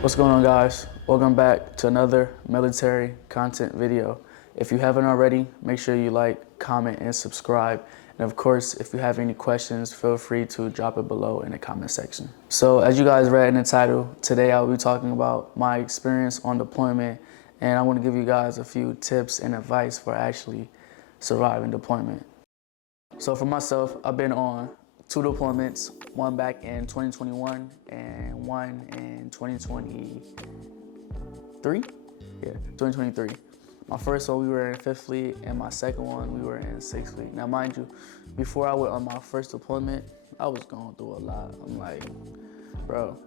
What's going on, guys? Welcome back to another military content video. If you haven't already, make sure you like, comment, and subscribe. And of course, if you have any questions, feel free to drop it below in the comment section. So as you guys read in the title, today I'll be talking about my experience on deployment, and I want to give you guys a few tips and advice for actually surviving deployment. So for myself, I've been on 2 deployments, one back in 2021 and one in 2023. Yeah, 2023. My first one, we were in 5th Fleet, and my second one, we were in 6th Fleet. Now, mind you, before I went on my first deployment, I was going through a lot. I'm like, bro,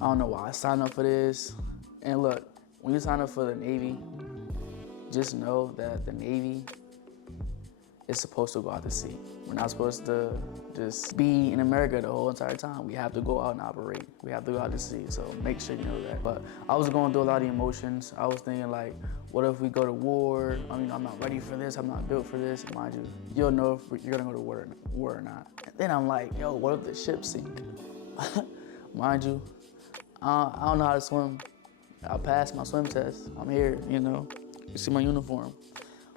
I don't know why I signed up for this. And look, when you sign up for the Navy, just know that the Navy is supposed to go out to sea. We're not supposed to just be in America the whole entire time. We have to go out and operate. We have to go out to sea, so make sure you know that. But I was going through a lot of emotions. I was thinking like, what if we go to war? I mean, I'm not ready for this. I'm not built for this. And mind you, you'll know if you're gonna go to war or not. And then I'm like, yo, what if the ship sink? Mind you, I don't know how to swim. I passed my swim test. I'm here, you know. You see my uniform.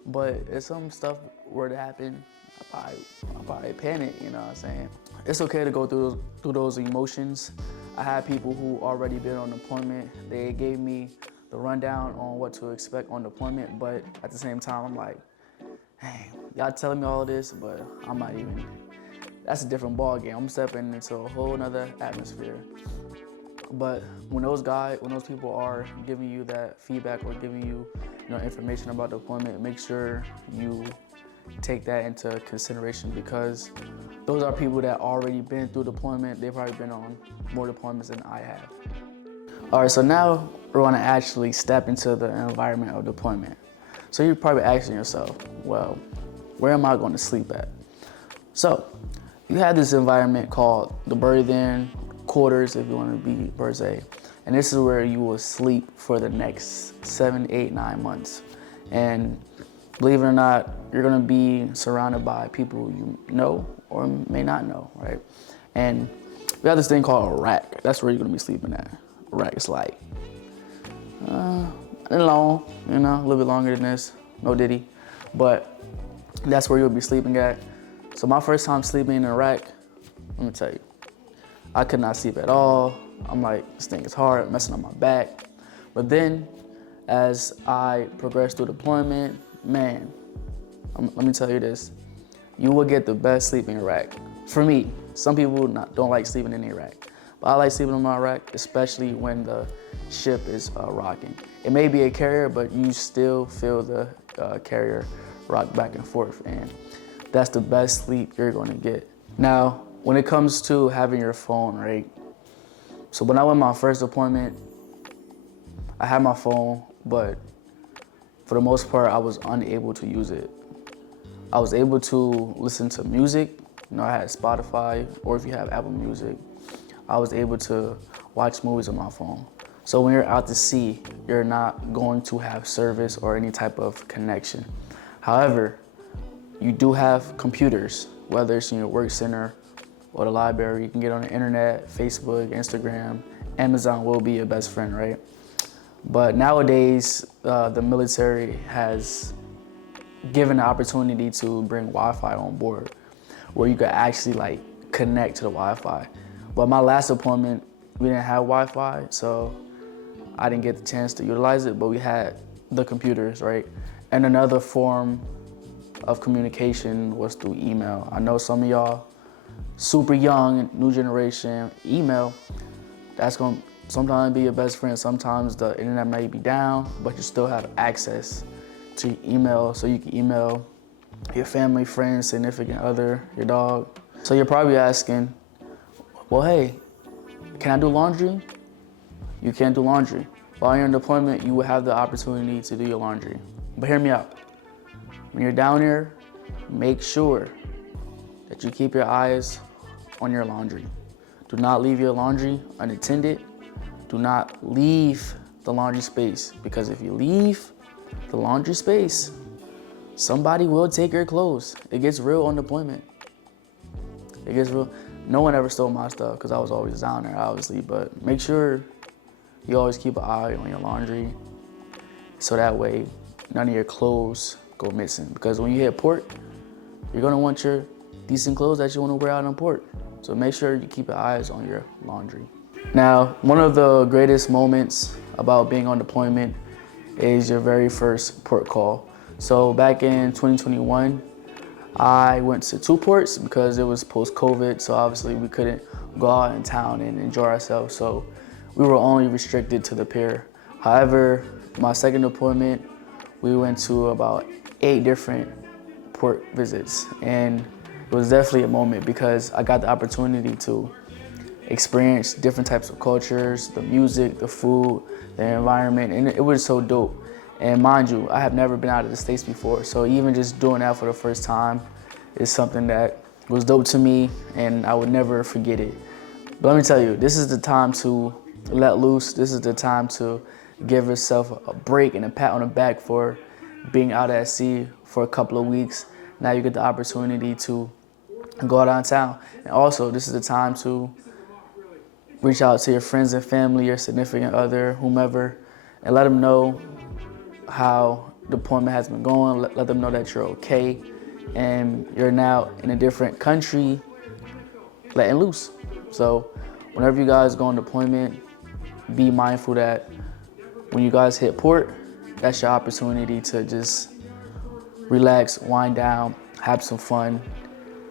But if some stuff were to happen, I'll probably panic, you know what I'm saying? It's okay to go through those emotions. I had people who already been on deployment. They gave me the rundown on what to expect on deployment, but at the same time, I'm like, hey, y'all telling me all of this, but I'm not even, that's a different ball game. I'm stepping into a whole nother atmosphere. But when those people are giving you that feedback or giving you, information about deployment, make sure you take that into consideration, because those are people that already been through deployment. They've probably been on more deployments than I have. All right, so now we're gonna actually step into the environment of deployment. So you're probably asking yourself, well, where am I gonna sleep at? So you have this environment called the berth-in quarters, if you wanna be per se. And this is where you will sleep for the next 7, 8, 9 months. And believe it or not, you're gonna be surrounded by people you know or may not know, right? And we have this thing called a rack. That's where you're gonna be sleeping at. A rack is like, long, a little bit longer than this, no diddy. But that's where you'll be sleeping at. So my first time sleeping in a rack, let me tell you, I could not sleep at all. I'm like, this thing is hard, messing up my back. But then, as I progressed through deployment, man, let me tell you this, you will get the best sleep in a rack. For me, some people don't like sleeping in a rack, but I like sleeping in my rack, especially when the ship is rocking. It may be a carrier, but you still feel the carrier rock back and forth, and that's the best sleep you're gonna get. Now, when it comes to having your phone, right? So when I went my first deployment, I had my phone, but for the most part, I was unable to use it. I was able to listen to music. I had Spotify, or if you have Apple Music, I was able to watch movies on my phone. So when you're out to sea, you're not going to have service or any type of connection. However, you do have computers, whether it's in your work center or the library. You can get on the internet, Facebook, Instagram. Amazon will be your best friend, right? But nowadays, the military has given the opportunity to bring Wi-Fi on board, where you could actually connect to the Wi-Fi. But my last deployment, we didn't have Wi-Fi, so I didn't get the chance to utilize it, but we had the computers, right? And another form of communication was through email. I know some of y'all super young, new generation, email, that's gonna sometimes be your best friend. Sometimes the internet may be down, but you still have access to your email, so you can email your family, friends, significant other, your dog. So you're probably asking, well, hey, can I do laundry? You can't do laundry. While you're in deployment, you will have the opportunity to do your laundry. But hear me out. When you're down here, make sure that you keep your eyes on your laundry. Do not leave your laundry unattended. Do not leave the laundry space, because if you leave the laundry space, somebody will take your clothes. It gets real on deployment. It gets real. No one ever stole my stuff because I was always down there, obviously, but make sure you always keep an eye on your laundry, so that way none of your clothes go missing. Because when you hit port, you're gonna want your decent clothes that you wanna wear out on port. So make sure you keep your eyes on your laundry. Now, one of the greatest moments about being on deployment is your very first port call. So back in 2021, I went to 2 ports because it was post-COVID, so obviously we couldn't go out in town and enjoy ourselves, so we were only restricted to the pier. However, my second deployment, we went to about 8 different port visits, and it was definitely a moment because I got the opportunity to experience different types of cultures, the music, the food, the environment, and it was so dope. And mind you, I have never been out of the States before, so even just doing that for the first time is something that was dope to me, and I would never forget it. But let me tell you, this is the time to let loose. This is the time to give yourself a break and a pat on the back for being out at sea for a couple of weeks. Now you get the opportunity to go out on town. And also, this is the time to reach out to your friends and family, your significant other, whomever, and let them know how deployment has been going. Let them know that you're okay and you're now in a different country, letting loose. So whenever you guys go on deployment, be mindful that when you guys hit port, that's your opportunity to just relax, wind down, have some fun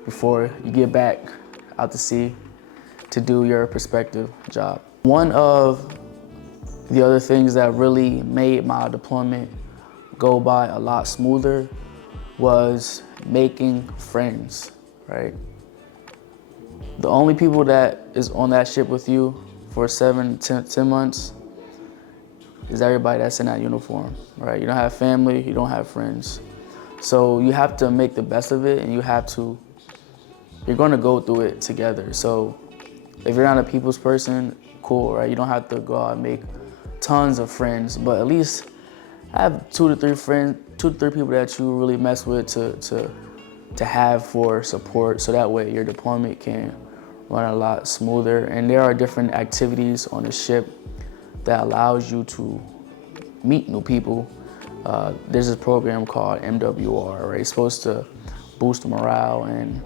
before you get back out to sea to do your prospective job. One of the other things that really made my deployment go by a lot smoother was making friends, right? The only people that is on that ship with you for 7, 10 months is everybody that's in that uniform, right? You don't have family, you don't have friends. So you have to make the best of it, and you're gonna go through it together. So if you're not a people's person, cool, right? You don't have to go out and make tons of friends, but at least have 2 to 3 friends, 2 to 3 people that you really mess with to have for support, so that way your deployment can run a lot smoother. And there are different activities on the ship that allows you to meet new people. There's this program called MWR, right? It's supposed to boost morale, and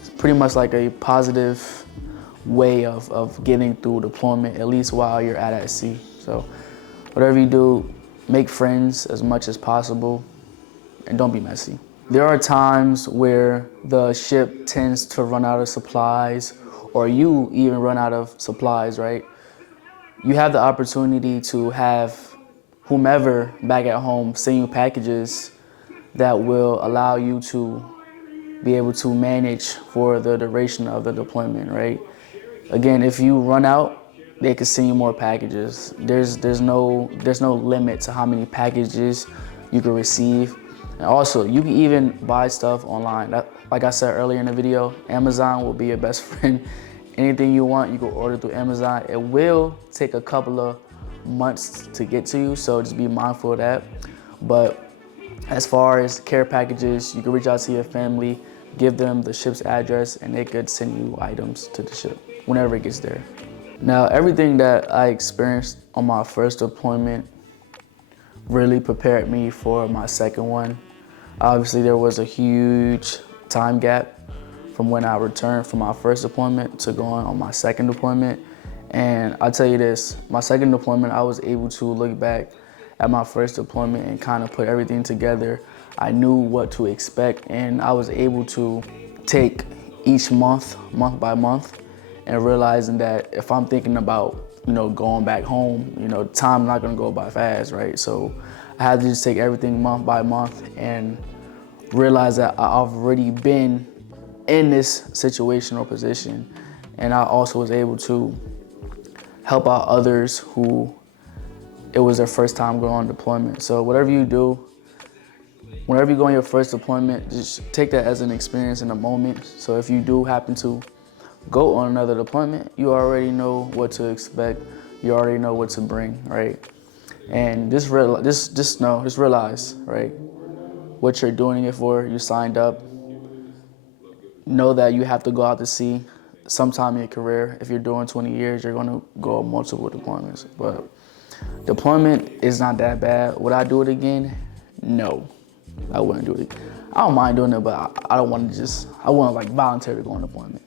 it's pretty much like a positive way of getting through deployment, at least while you're at sea. So whatever you do, make friends as much as possible and don't be messy. There are times where the ship tends to run out of supplies, or you even run out of supplies, right? You have the opportunity to have whomever back at home send you packages that will allow you to be able to manage for the duration of the deployment, right? Again, if you run out, they can send you more packages. There's no limit to how many packages you can receive. And also, you can even buy stuff online. Like I said earlier in the video, Amazon will be your best friend. Anything you want, you can order through Amazon. It will take a couple of months to get to you, so just be mindful of that. But as far as care packages, you can reach out to your family, give them the ship's address, and they could send you items to the ship whenever it gets there. Now, everything that I experienced on my first deployment really prepared me for my second one. Obviously, there was a huge time gap from when I returned from my first deployment to going on my second deployment. And I'll tell you this, my second deployment, I was able to look back at my first deployment and kind of put everything together. I knew what to expect, and I was able to take each month by month, and realizing that if I'm thinking about, going back home, time's not gonna go by fast, right? So I had to just take everything month by month and realize that I've already been in this situational position, and I also was able to help out others who it was their first time going on deployment. So whatever you do, whenever you go on your first deployment, just take that as an experience in a moment. So if you do happen to go on another deployment, you already know what to expect. You already know what to bring, right? And just realize, right, what you're doing it for. You signed up. Know that you have to go out to sea sometime in your career, if you're doing 20 years, you're gonna go on multiple deployments. But deployment is not that bad. Would I do it again? No, I wouldn't do it. I don't mind doing it, but I don't want to I want to like voluntarily go on deployment.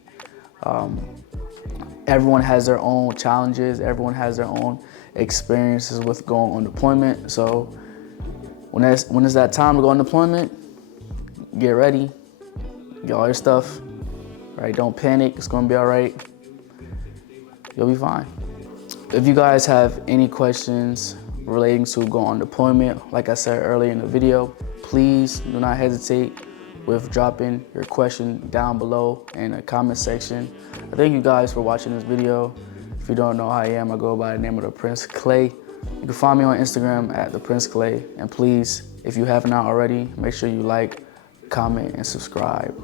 Everyone has their own challenges. Everyone has their own experiences with going on deployment. So when it's that time to go on deployment, get ready, get all your stuff, right? Don't panic, it's gonna be all right. You'll be fine. If you guys have any questions relating to going on deployment, like I said earlier in the video, please do not hesitate with dropping your question down below in the comment section. I thank you guys for watching this video. If you don't know who I am, I go by the name of THEPRINCECLAY. You can find me on Instagram at THEPRINCECLAY. And please, if you haven't already, make sure you like, comment, and subscribe.